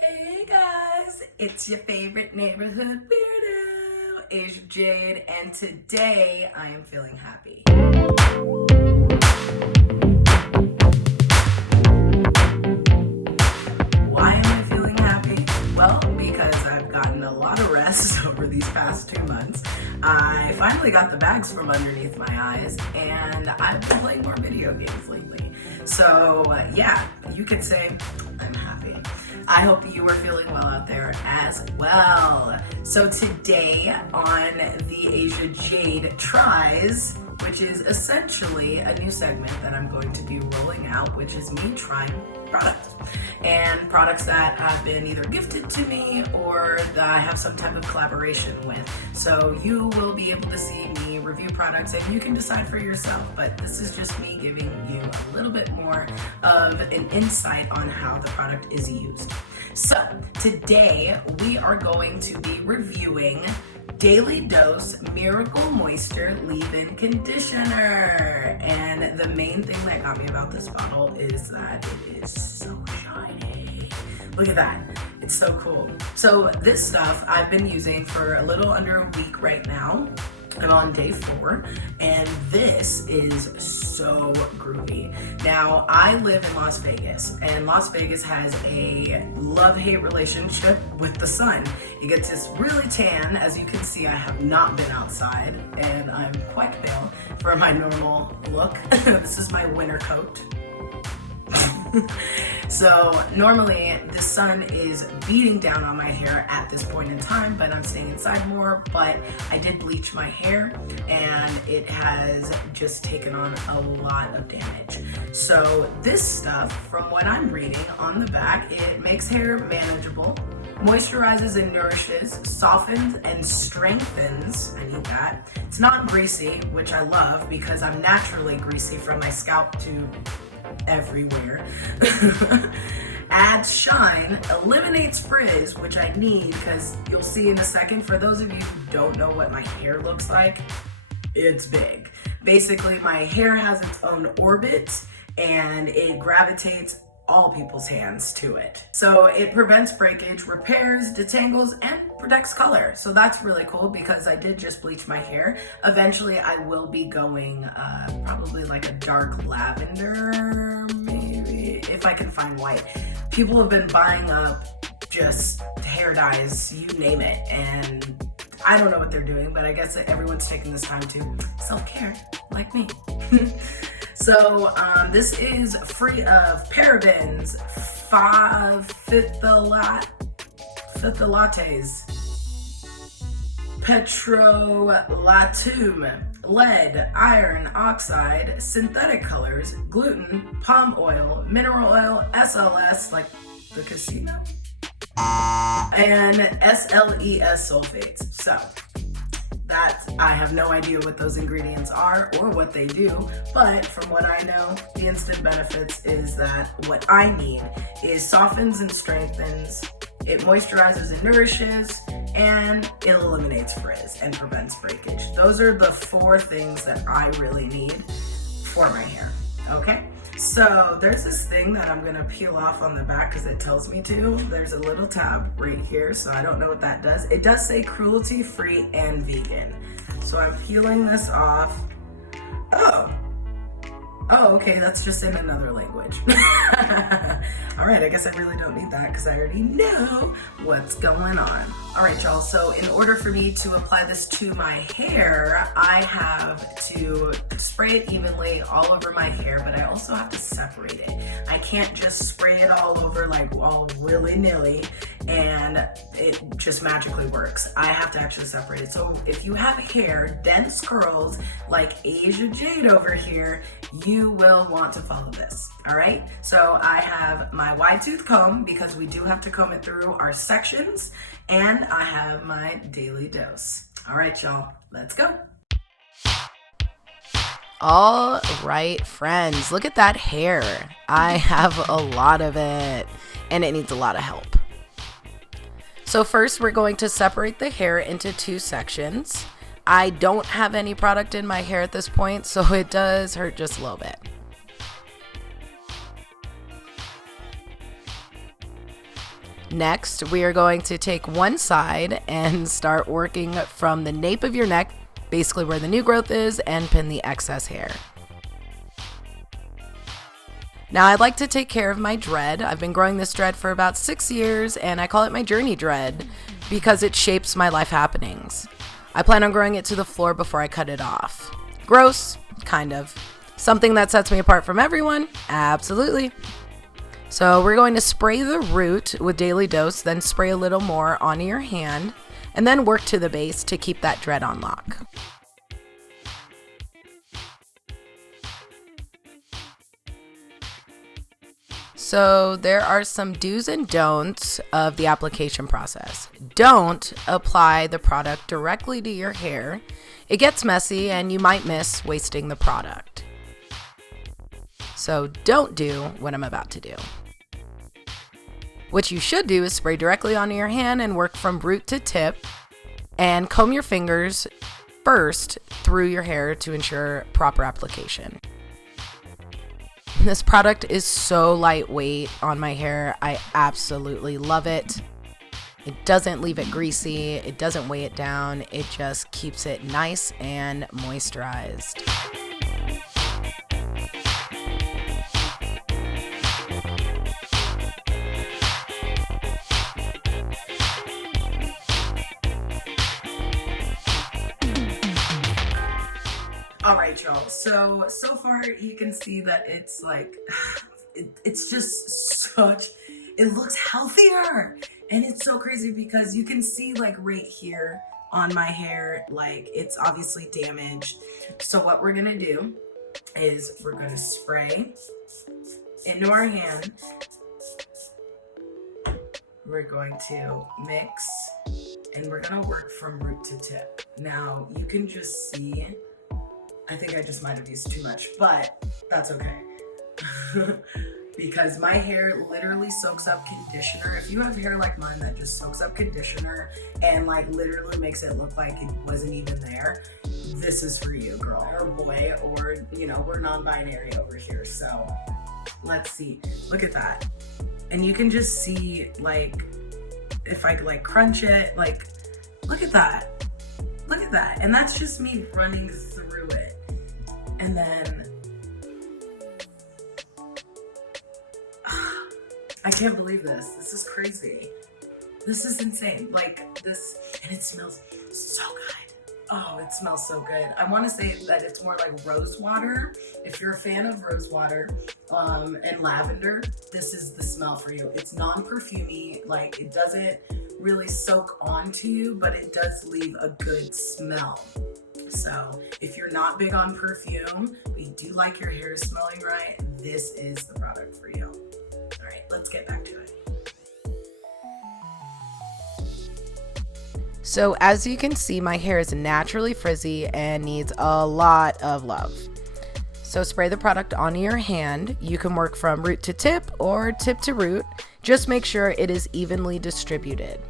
Hey guys, it's your favorite neighborhood weirdo, Asia Jade, and today I am feeling happy. Why am I feeling happy? Well, because I've gotten a lot of rest over these past 2 months. I finally got the bags from underneath my eyes, and I've been playing more video games lately. So yeah, you could say I'm happy. I hope you are feeling well out there as well. So today on the Asia Jade Tries, which is essentially a new segment that I'm going to be rolling out, which is me trying products. And products that have been either gifted to me or that I have some type of collaboration with. So you will be able to see me review products and you can decide for yourself, but this is just me giving you a little bit more of an insight on how the product is used. So today we are going to be reviewing Daily Dose Miracle Moisture Leave-In Conditioner. And the main thing that got me about this bottle is that it is so shiny. Look at that. It's so cool. So this stuff I've been using for a little under a week right now. I'm on day 4, and this is so groovy. Now, I live in Las Vegas, and Las Vegas has a love-hate relationship with the sun. It gets this really tan. As you can see, I have not been outside, and I'm quite pale for my normal look. This is my winter coat. So normally the sun is beating down on my hair at this point in time, but I'm staying inside more. But I did bleach my hair and it has just taken on a lot of damage. So this stuff, from what I'm reading on the back, it makes hair manageable, moisturizes and nourishes, softens and strengthens. I need that. It's not greasy, which I love because I'm naturally greasy from my scalp to everywhere. Adds shine, eliminates frizz, which I need because you'll see in a second. For those of you who don't know what my hair looks like, it's big. Basically, my hair has its own orbit and it gravitates all people's hands to it. So it prevents breakage, repairs, detangles, and protects color. So that's really cool because I did just bleach my hair. Eventually I will be going probably like a dark lavender, maybe, if I can find white. People have been buying up just hair dyes, you name it, and I don't know what they're doing, but I guess that everyone's taking this time to self-care, like me. So this is free of parabens, phthalates, petrolatum, lead, iron oxide, synthetic colors, gluten, palm oil, mineral oil, SLS, like the casino, and SLES sulfates. So that, I have no idea what those ingredients are or what they do, but from what I know, the instant benefits is that what I need is softens and strengthens, it moisturizes and nourishes, and it eliminates frizz and prevents breakage. Those are the 4 things that I really need for my hair, okay? So there's this thing that I'm gonna peel off on the back because it tells me to. There's a little tab right here, so I don't know what that does. It does say cruelty-free and vegan. So I'm peeling this off. Oh, okay, that's just in another language. All right, I guess I really don't need that because I already know what's going on. All right, y'all, so in order for me to apply this to my hair, I have to spray it evenly all over my hair, but I also have to separate it. I can't just spray it all over like all willy-nilly and it just magically works. I have to actually separate it. So if you have hair, dense curls like Asia Jade over here, you will want to follow this, all right? So I have my wide tooth comb because we do have to comb it through our sections, and I have my daily dose. All right, y'all, let's go. All right, friends, look at that hair. I have a lot of it, and it needs a lot of help. So first, we're going to separate the hair into 2 sections. I don't have any product in my hair at this point, so it does hurt just a little bit. Next, we are going to take one side and start working from the nape of your neck, basically where the new growth is, and pin the excess hair. Now I like to take care of my dread. I've been growing this dread for about 6 years, and I call it my journey dread because it shapes my life happenings. I plan on growing it to the floor before I cut it off. Gross? Kind of. Something that sets me apart from everyone? Absolutely. So we're going to spray the root with Daily Dose, then spray a little more onto your hand, and then work to the base to keep that dread on lock. So there are some do's and don'ts of the application process. Don't apply the product directly to your hair. It gets messy and you might miss wasting the product. So don't do what I'm about to do. What you should do is spray directly onto your hand and work from root to tip, and comb your fingers first through your hair to ensure proper application. This product is so lightweight on my hair. I absolutely love it. It doesn't leave it greasy. It doesn't weigh it down. It just keeps it nice and moisturized. All right, y'all. So far you can see that it's like, it's just it looks healthier. And it's so crazy because you can see like right here on my hair, like it's obviously damaged. So what we're gonna do is we're gonna spray into our hand. We're going to mix and we're gonna work from root to tip. Now you can just see, I think I just might have used too much, but that's okay. Because my hair literally soaks up conditioner. If you have hair like mine that just soaks up conditioner and like literally makes it look like it wasn't even there, this is for you, girl or boy, or you know, we're non-binary over here. So let's see, look at that. And you can just see like, if I like crunch it, like, look at that. Look at that. And that's just me running through it. And then, I can't believe this. This is crazy. This is insane. Like this, and it smells so good. Oh, it smells so good. I want to say that it's more like rose water. If you're a fan of rose water and lavender, this is the smell for you. It's non-perfumey. Like it doesn't really soak onto you, but it does leave a good smell. So if you're not big on perfume, but you do like your hair smelling right, this is the product for you. All right, let's get back to it. So as you can see, my hair is naturally frizzy and needs a lot of love. So spray the product onto your hand. You can work from root to tip or tip to root. Just make sure it is evenly distributed.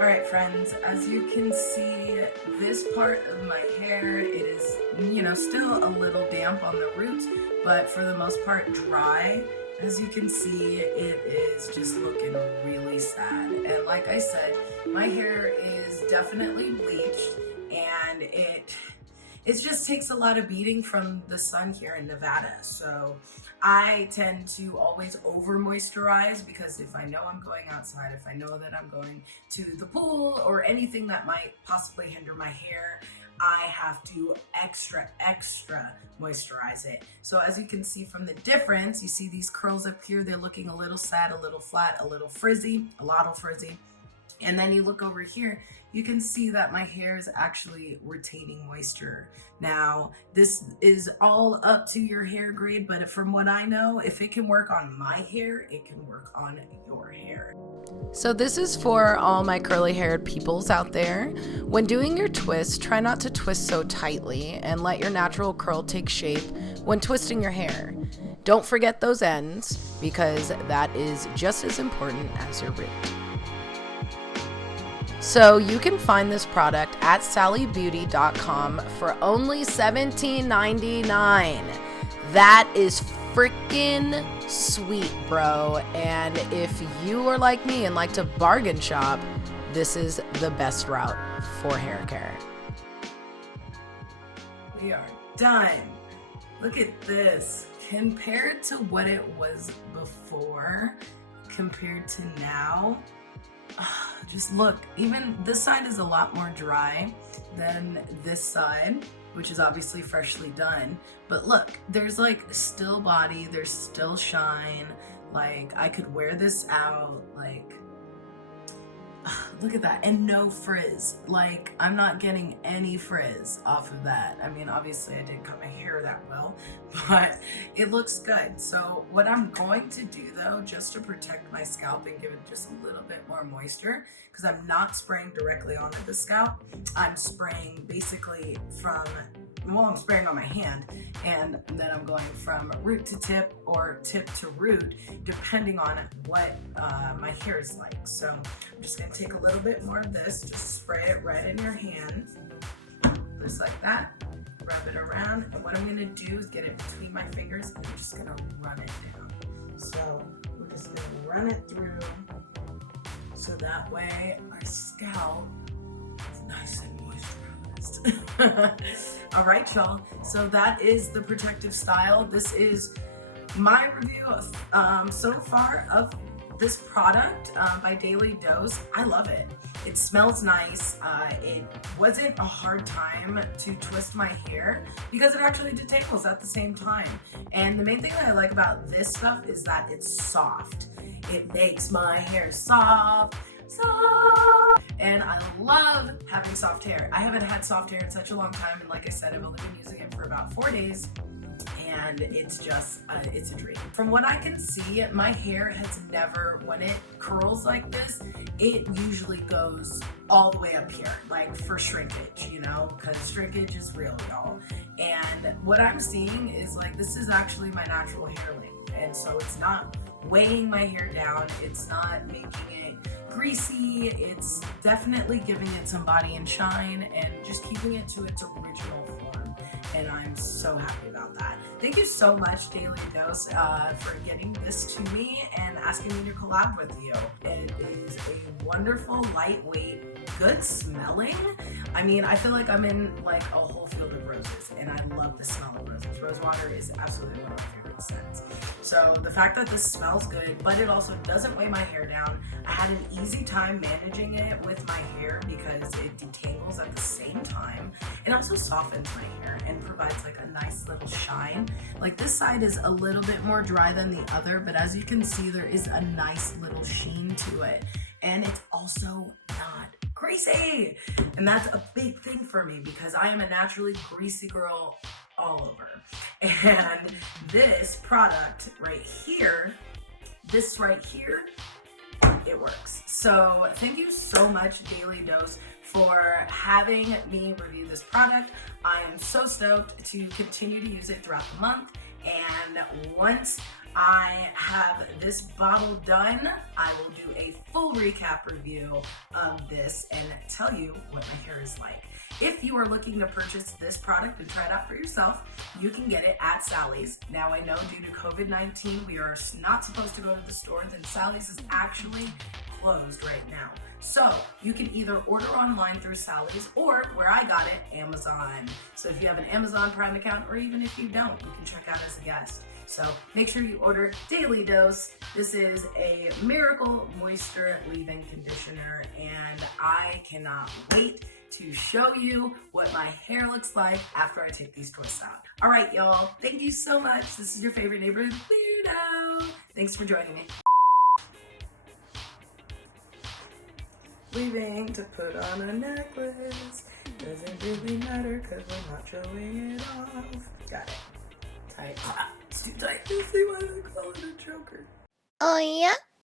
All right, friends, as you can see, this part of my hair, it is, you know, still a little damp on the roots, but for the most part dry. As you can see, it is just looking really sad. And like I said, my hair is definitely bleached, and it just takes a lot of beating from the sun here in Nevada. So I tend to always over moisturize, because if I know I'm going outside, if I know that I'm going to the pool or anything that might possibly hinder my hair, I have to extra moisturize it. So as you can see from the difference, you see these curls up here, they're looking a little sad, a little flat, a little frizzy, a lot of frizzy. And then you look over here, you can see that my hair is actually retaining moisture. Now, this is all up to your hair grade, but from what I know, if it can work on my hair, it can work on your hair. So this is for all my curly haired peoples out there. When doing your twist, try not to twist so tightly and let your natural curl take shape when twisting your hair. Don't forget those ends because that is just as important as your root. So you can find this product at sallybeauty.com for only $17.99. That is freaking sweet, bro. And if you are like me and like to bargain shop, this is the best route for hair care. We are done. Look at this. Compared to what it was before, compared to now, just look. Even this side is a lot more dry than this side, which is obviously freshly done. But look, there's like still body, there's still shine. Like I could wear this out, like look at that. And no frizz. Like I'm not getting any frizz off of that. I mean, obviously I didn't cut my hair that well, but it looks good. So what I'm going to do though, just to protect my scalp and give it just a little bit more moisture, because I'm not spraying directly onto the scalp, I'm spraying basically from, well, I'm spraying on my hand, and then I'm going from root to tip or tip to root, depending on what my hair is like. So I'm just gonna take a little bit more of this, just spray it right in your hand, just like that, wrap it around, and what I'm gonna do is get it between my fingers, and I'm just gonna run it down. So we're just gonna run it through, so that way our scalp is nice and moisturized. All right, y'all. So that is the protective style. This is my review so far of this product by Daily Dose. I love it. It smells nice. It wasn't a hard time to twist my hair because it actually detangles at the same time. And the main thing that I like about this stuff is that it's soft. It makes my hair soft. And I love having soft hair. I haven't had soft hair in such a long time, and like I said, I've only been using it for about 4 days, and it's just it's a dream. From what I can see, my hair has never, when it curls like this, it usually goes all the way up here, like for shrinkage, you know, because shrinkage is real, y'all. And what I'm seeing is like, this is actually my natural hair length, and so it's not weighing my hair down, it's not making it greasy, it's definitely giving it some body and shine and just keeping it to its original form, and I'm so happy about that. Thank you so much, Daily Dose, for getting this to me and asking me to collab with you. It is a wonderful, lightweight, good smelling. I mean, I feel like I'm in like a whole field of roses, and I love the smell of roses. Rose water is absolutely one of my favorite scents. So the fact that this smells good, but it also doesn't weigh my hair down. I had an easy time managing it with my hair because it detangles at the same time. It also softens my hair and provides like a nice little shine. Like this side is a little bit more dry than the other, but as you can see, there is a nice little sheen to it. And it's also not greasy. And that's a big thing for me because I am a naturally greasy girl all over. And this product right here, it works. So thank you so much, Daily Dose, for having me review this product. I am so stoked to continue to use it throughout the month. And once I have this bottle done, I will do a full recap review of this and tell you what my hair is like. If you are looking to purchase this product and try it out for yourself, you can get it at Sally's. Now I know due to COVID-19, we are not supposed to go to the stores, and Sally's is actually closed right now. So you can either order online through Sally's or where I got it, Amazon. So if you have an Amazon Prime account, or even if you don't, you can check out as a guest. So make sure you order Daily Dose. This is a miracle moisture leave-in conditioner, and I cannot wait to show you what my hair looks like after I take these twists out. All right, y'all. Thank you so much. This is your favorite neighborhood weirdo. Thanks for joining me. Leaving to put on a necklace. Doesn't really matter because we're not showing it off. Got it. Tight. It's too tight. You see why they call it a choker. Oh yeah?